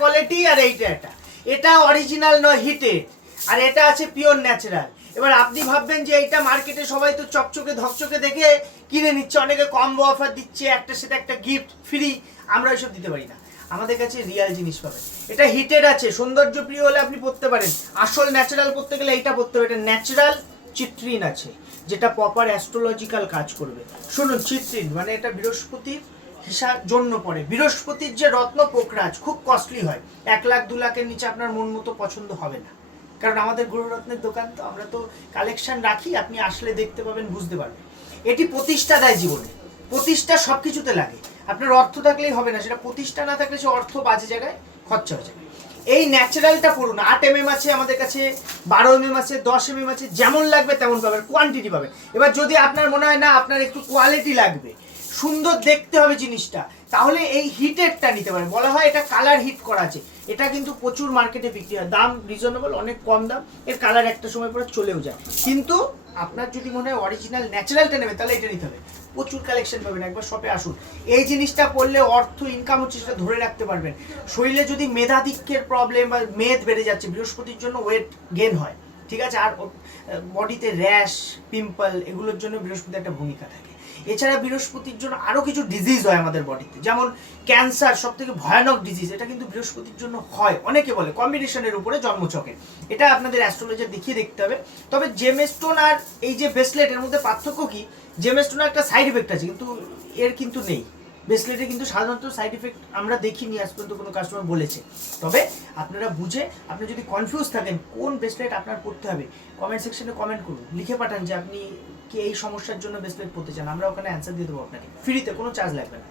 Quality আর এটা original নয়, heated, আর এটা আছে পিওর ন্যাচারাল। এবার আপনি ভাববেন যে এইটা মার্কেটে সবাই তো চকচকে ধকচকে দেখে কিনে নিচ্ছে, অনেকে কম্বো অফার দিচ্ছে, একটার সাথে একটা গিফট ফ্রি, আমরা ওইসব দিতে পারি না। আমাদের কাছে রিয়েল জিনিস পাবেন। এটা হিটেড আছে, সৌন্দর্য প্রিয় হলে আপনি পরতে পারেন। আসল ন্যাচারাল পরতে গেলে এইটা পরতে হবে। এটা ন্যাচারাল চিত্রিন আছে, যেটা প্রপার অ্যাস্ট্রোলজিক্যাল কাজ করবে। শুনুন, চিত্রিন মানে এটা বৃহস্পতির হিসাব জন্য পড়ে। বৃহস্পতির যে রত্ন পোকরাজ খুব কস্টলি হয়, 1 লাখ 2 লাখের নিচে আপনার মন মতো পছন্দ হবে না, কারণ আমাদের গ্রহরত্নের দোকান তো, আমরা তো কালেকশন রাখি, আপনি আসলে দেখতে পাবেন, বুঝতে পারবেন। এটি প্রতিষ্ঠা দেয় জীবনে, প্রতিষ্ঠা সব কিছুতে লাগে। আপনার অর্থ থাকলেই হবে না, সেটা প্রতিষ্ঠা না থাকলে সে অর্থ বাজে জায়গায় খরচা হয়ে যাবে। এই ন্যাচারালটা পড়ুন, 8 mm আছে আমাদের কাছে, 12 mm আছে, 10 mm আছে, যেমন লাগবে তেমন পাবেন, কোয়ান্টিটি পাবেন। এবার যদি আপনার মনে হয় না আপনার একটু কোয়ালিটি লাগবে, সুন্দর দেখতে হবে জিনিসটা, তাহলে এই হিটেডটা নিতে পারেন। বলা হয় এটা কালার হিট করা আছে, এটা কিন্তু প্রচুর মার্কেটে বিক্রি হয়, দাম রিজনেবল, অনেক কম দাম, এর কালার একটা সময় পরে চলেও যায়। কিন্তু আপনার যদি মনে হয় অরিজিনাল ন্যাচারালটা নেবে, তাহলে এটা নিতে হবে। প্রচুর কালেকশন পাবেন, একবার শপে আসুন। এই জিনিসটা পড়লে অর্থ ইনকাম হচ্ছে সেটা ধরে রাখতে পারবেন। শরীরে যদি মেধাধিক্যের প্রবলেম বা মেদ বেড়ে যাচ্ছে, বৃহস্পতির জন্য ওয়েট গেন হয়, ঠিক আছে, আর বডিতে র্যাশ, পিম্পল, এগুলোর জন্য বৃহস্পতি একটা ভূমিকা থাকে। এছাড়া বৃহস্পতির জন্য আরও কিছু ডিজিজ হয় আমাদের বডিতে, যেমন ক্যান্সার, সব থেকে ভয়ানক ডিজিজ, এটা কিন্তু বৃহস্পতির জন্য হয়। অনেকে বলে কম্বিনেশনের উপরে জন্মছকে, এটা আপনাদের অ্যাস্ট্রোলজার দেখিয়ে দেখতে হবে। তবে জেমস্টোন আর এই যে ব্রেসলেট, এর মধ্যে পার্থক্য কি, জেমস্টোনের একটা সাইড এফেক্ট আছে, কিন্তু এর কিন্তু নেই। ব্রেসলেটে কিন্তু সাধারণত সাইড এফেক্ট আমরা দেখিনি, আজ পর্যন্ত কোনো কাস্টমার বলেছে। তবে আপনারা বুঝে, আপনি যদি কনফিউজ থাকেন কোন ব্রেসলেট আপনার পড়তে হবে, কমেন্ট সেকশনে কমেন্ট করুন, লিখে পাঠান যে আপনি কি এই সমস্যার জন্য ব্রেসলেট পড়তে চান, আমরা ওখানে অ্যান্সার দিয়ে দেবো আপনাকে ফ্রিতে, কোনো চার্জ লাগবে না।